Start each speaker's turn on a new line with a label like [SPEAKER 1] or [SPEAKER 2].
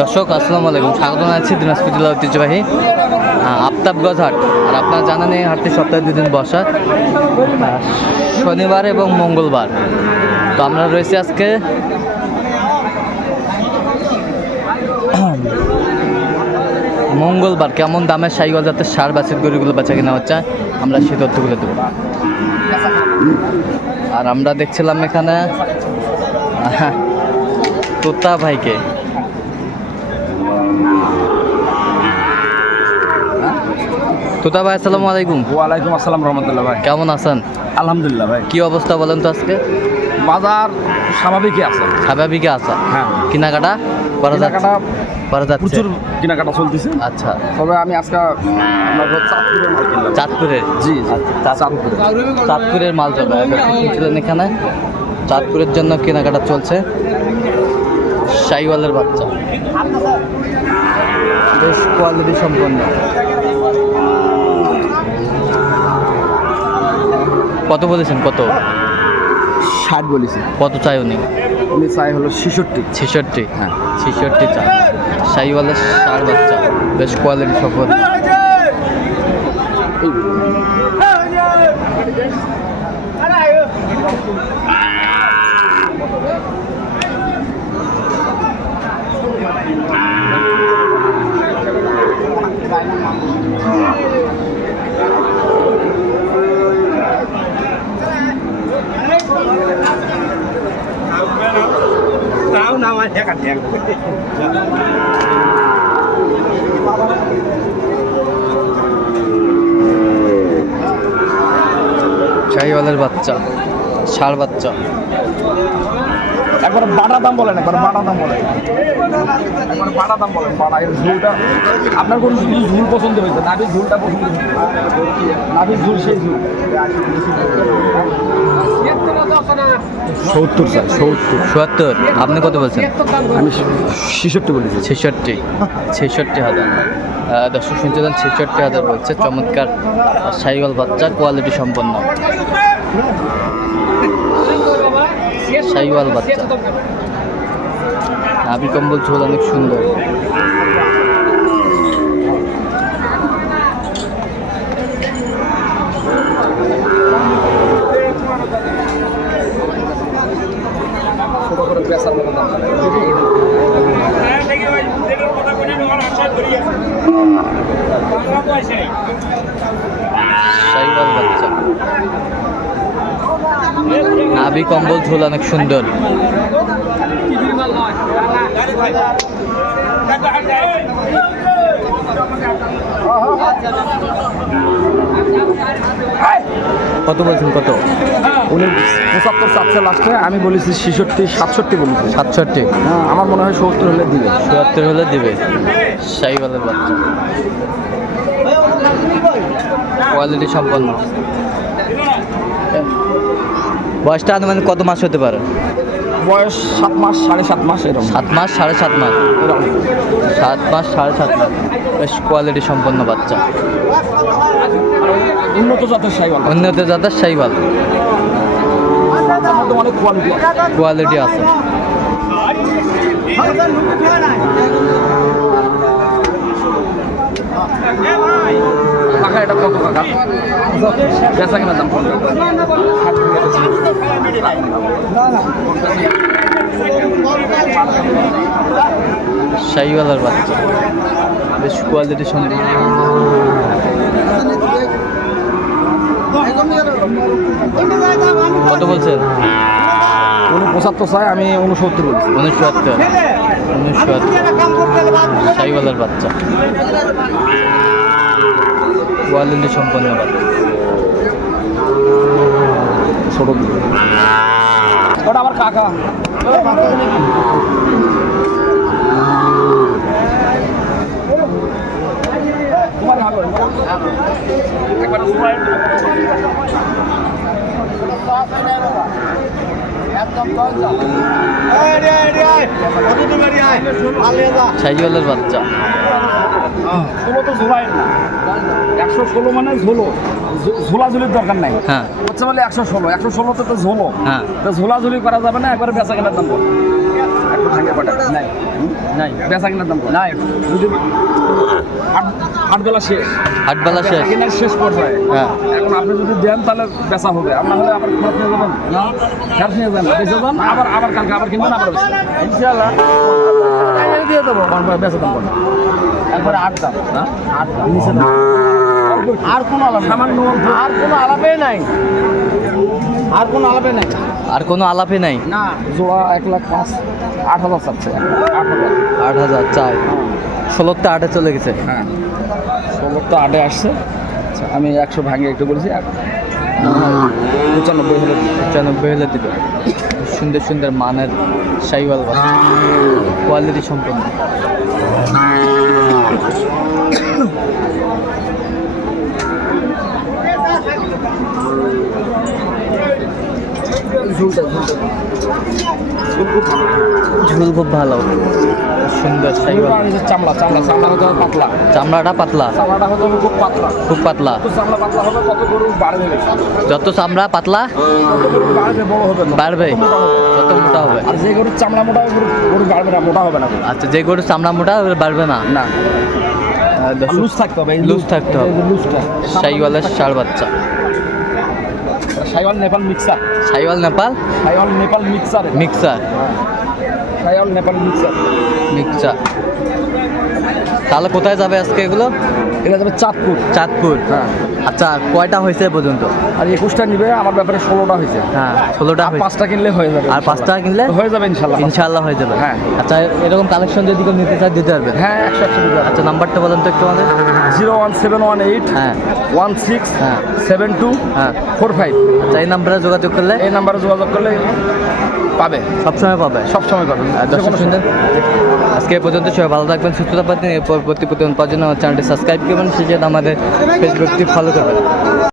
[SPEAKER 1] দর্শক আসসালামু আলাইকুম। স্বাগত জানাচ্ছি দিনাজপুর জেলা ঐতিহ্যবাহী আহ, আফতাবগঞ্জ হাট আর আপনারা জানেন এই হাটটি সপ্তাহে দুদিন বসা শনিবার এবং মঙ্গলবার। তো আমরা রয়েছি আজকে মঙ্গলবার। কেমন দামের সাইকেল যাতে সার বাছুর গরুগুলো বেচা কিনা হচ্ছে আমরা সেই তথ্যগুলো দেবো। আর আমরা দেখছিলাম এখানে তোতা ভাইকে। তোতা ভাই আসসালামু আলাইকুম।
[SPEAKER 2] ওয়ালাইকুম আসসালাম রহমতুল্লাহ ভাই।
[SPEAKER 1] কেমন আছেন?
[SPEAKER 2] আলহামদুলিল্লাহ ভাই।
[SPEAKER 1] কি অবস্থা বলেন তো আজকে?
[SPEAKER 2] বাজার স্বাভাবিকই আছে।
[SPEAKER 1] স্বাভাবিকে আছে।
[SPEAKER 2] হ্যাঁ।
[SPEAKER 1] কেনাকাটা করা যাচ্ছে? করা যাচ্ছে।
[SPEAKER 2] প্রচুর কেনাকাটা চলতেছে।
[SPEAKER 1] আচ্ছা।
[SPEAKER 2] তবে আমি আজকে চাঁদপুরের
[SPEAKER 1] চাঁদপুরের?
[SPEAKER 2] জি
[SPEAKER 1] আচ্ছা,
[SPEAKER 2] চাঁদপুরে
[SPEAKER 1] চাঁদপুরের মাল চলে। ছিলেন এখানে? চাঁদপুরের জন্য কেনাকাটা চলছে। শাইওয়ালের বাচ্চা। বেশ কোয়ালিটি সম্পন্ন। কত বলেছেন? কত?
[SPEAKER 2] ষাট বলেছি।
[SPEAKER 1] কত চাই উনি?
[SPEAKER 2] উনি চাই হলো ছেষট্টি।
[SPEAKER 1] ছেষট্টি?
[SPEAKER 2] হ্যাঁ।
[SPEAKER 1] ছেষট্টি চাই। শাইওয়ালের ষাট বাচ্চা। বেশ কোয়ালিটি সম্পন্ন। শাহিওয়ালের বাচ্চা, ষাড় বাচ্চা।
[SPEAKER 2] একবার বাটা দাম বলেন, একবার বাটা দাম বলেন। একবার বাটা দাম বলেন বাটা এর ঝুলটা। আপনার কোন ঝুল পছন্দ হয়েছে? নাবির ঝুলটা পছন্দ নাবির ঝুল, সেই ঝুল। সত্তর স্যার সত্তর।
[SPEAKER 1] চুয়াত্তর আপনি কত বলছেন?
[SPEAKER 2] আমি ছেষট্টি বলেছি
[SPEAKER 1] ছেষট্টি। ছেষট্টি হাজার দর্শক শুনছিলেন ছেষট্টি হাজার বলছে। চমৎকার সাইওয়াল বাচ্চা কোয়ালিটি সম্পন্ন। সাইওয়াল বাচ্চা। নাভি কম্বল ঝোল অনেক সুন্দর।
[SPEAKER 2] বেচার মতো দাম।
[SPEAKER 1] নাভি কম্বল ঝোল অনেক সুন্দর। কত বলছেন কত?
[SPEAKER 2] উনি পঁচাত্তর চাচ্ছে লাস্টে আমি বলেছি ছেষট্টি সাতষট্টি বলেছি।
[SPEAKER 1] সাতষট্টি।
[SPEAKER 2] হ্যাঁ আমার মনে হয় সত্তর হলে দিবে।
[SPEAKER 1] চুয়াত্তর হলে দিবে। সাইওয়ালের বাচ্চা। কোয়ালিটি সম্পন্ন। বয়সটা আনুমানিক কত মাস হতে পারে?
[SPEAKER 2] বয়স সাত মাস সাড়ে সাত মাস এরকম।
[SPEAKER 1] সাত মাস সাড়ে সাত মাস।
[SPEAKER 2] এরকম।
[SPEAKER 1] সাত মাস সাড়ে সাত মাস। বেশ কোয়ালিটি সম্পন্ন বাচ্চা।
[SPEAKER 2] উন্নত জাতের সাইওয়াল
[SPEAKER 1] উন্নত জাতের সাইওয়াল
[SPEAKER 2] তার মধ্যে অনেক কোয়ালিটি
[SPEAKER 1] কোয়ালিটি আছে।
[SPEAKER 2] কাকা এটা কত কাকা? বেচা কিনা দাম কত?
[SPEAKER 1] বাচ্চা। বেশ কোয়ালিটি সম্পন্ন কত বলছেন?
[SPEAKER 2] উনি পঁচাত্তর চাই আমি উনসত্তর বলছি।
[SPEAKER 1] উনিশশো উনিশশো সাইওয়ালের বাচ্চা। কোয়ালিটি সম্পন্ন বাচ্চা।
[SPEAKER 2] ছোট ওটা আমার কাকা। একবার
[SPEAKER 1] সাইওয়ালের বাচ্চা।
[SPEAKER 2] ষোলো তো ঝোলাই না একশো ষোলো মানে ঝোলো ঝোলাঝুলির দরকার নাই
[SPEAKER 1] হ্যাঁ।
[SPEAKER 2] হচ্ছে বলে একশো ষোলো একশো ষোলোতে তো ঝোলো
[SPEAKER 1] হ্যাঁ।
[SPEAKER 2] তো ঝোলাঝুলি করা যাবে না একবার বেচা কেনার দাম বলো। ভাঙে কটা নাই। নাই। বেচা কিনার দাম নাই। যদি হাট- হাটবেলা শেষ।
[SPEAKER 1] হাটবেলা শেষ।
[SPEAKER 2] কেনার শেষ পর্যায়ে।
[SPEAKER 1] হ্যাঁ।
[SPEAKER 2] এখন আপনি যদি দেন তাহলে বেচা হবে। আর না হলে আবার ফেরত নিয়ে যাবেন না। ফেরত নিয়ে যাবেন বেঁচে যান আবার আবার কালকে আবার কিনবেন আবার বেচবেন। ইনশাআল্লাহ। দিয়ে দেবো। বেচে দাম কত? একবারে আট দাম। না আট দাম। নিচে দাম। আর কোনো আলাপ সামান্য আর কোনো আলাপে নাই। আর কোনো আলাপে নাই।
[SPEAKER 1] আর কোনো আলাপে নাই?
[SPEAKER 2] না। জোড়া এক লাখ পাঁচ। আট হাজার চাচ্ছে। আট হাজার।
[SPEAKER 1] আট হাজার চাই। ষোলোটা আটে চলে গেছে।
[SPEAKER 2] হ্যাঁ। ষোলোটা তো আটে আসছে। আচ্ছা, আমি একশো ভাঙে একটু বলেছি। আর পঁচানব্বই হলে।
[SPEAKER 1] পঁচানব্বই হলে দিবে। সুন্দর সুন্দর মানের সাইওয়াল কোয়ালিটি সম্পন্ন।
[SPEAKER 2] ঝুলটা ঝুল খুব ভালো।
[SPEAKER 1] সুন্দর
[SPEAKER 2] যে চামড়া চামড়া চামড়া হতে হবে পাতলা।
[SPEAKER 1] চামড়াটা পাতলা।
[SPEAKER 2] চামড়াটা হতে হবে খুব পাতলা।
[SPEAKER 1] খুব পাতলা।
[SPEAKER 2] চামড়া পাতলা হবে তত গরু বাড়বে।
[SPEAKER 1] যত চামড়া পাতলা
[SPEAKER 2] বাড়বে বড় হবে
[SPEAKER 1] বাড়বে।
[SPEAKER 2] তত মোটা হবে।
[SPEAKER 1] যত মোটা হবে।
[SPEAKER 2] আর যে গরুর চামড়া মোটা হবে গরু বাড়বে না মোটা হবে না।
[SPEAKER 1] আচ্ছা যে গরুর চামড়া মোটা বাড়বে না?
[SPEAKER 2] না। লুজ থাকতে হবে
[SPEAKER 1] লুজ থাকতে হবে।
[SPEAKER 2] লুজটা।
[SPEAKER 1] সাইওয়ালের ষাড় বাচ্চা।
[SPEAKER 2] Sahiwal Nepal mixer.
[SPEAKER 1] Sahiwal Nepal?
[SPEAKER 2] Sahiwal Nepal mixer
[SPEAKER 1] mixer.
[SPEAKER 2] Sahiwal Nepal mixer.
[SPEAKER 1] Mixer. তাহলে কোথায় যাবে আজকে এগুলো?
[SPEAKER 2] এটা যাবে চাঁদপুর।
[SPEAKER 1] চাঁদপুর।
[SPEAKER 2] হ্যাঁ।
[SPEAKER 1] আচ্ছা কয়টা হয়েছে পর্যন্ত?
[SPEAKER 2] আর একুশটা নিবে আমার ব্যাপারে ষোলোটা হয়েছে।
[SPEAKER 1] হ্যাঁ ষোলোটা
[SPEAKER 2] পাঁচটা কিনলে হয়ে যাবে।
[SPEAKER 1] আর পাঁচটা কিনলে?
[SPEAKER 2] হয়ে যাবে ইনশাল্লাহ।
[SPEAKER 1] ইনশাল্লাহ হয়ে যাবে।
[SPEAKER 2] হ্যাঁ।
[SPEAKER 1] আচ্ছা এরকম কালেকশন যদি কেউ নিতে চায় দিতে পারবে?
[SPEAKER 2] হ্যাঁ একশো একশো দিতে
[SPEAKER 1] আচ্ছা নাম্বারটা বলেন তো একটু আমাদের।
[SPEAKER 2] Zero one seven one eight
[SPEAKER 1] হ্যাঁ।
[SPEAKER 2] ওয়ান সিক্স
[SPEAKER 1] হ্যাঁ।
[SPEAKER 2] সেভেন টু
[SPEAKER 1] হ্যাঁ।
[SPEAKER 2] Four five.
[SPEAKER 1] আচ্ছা এই নাম্বারে যোগাযোগ করলে?
[SPEAKER 2] এই নাম্বারে যোগাযোগ করলে পাবে।
[SPEAKER 1] সবসময় পাবে?
[SPEAKER 2] সবসময় পাবে।
[SPEAKER 1] আজকে পর্যন্ত সবাই ভালো থাকবেন সুস্থতা পাচ্ছেন এরপর পরবর্তী প্রতিদিন পাওয়ার জন্য চ্যানেলটি সাবস্ক্রাইব করবেন। জন্য আমাদের ফেসবুকটি ফলো করবেন।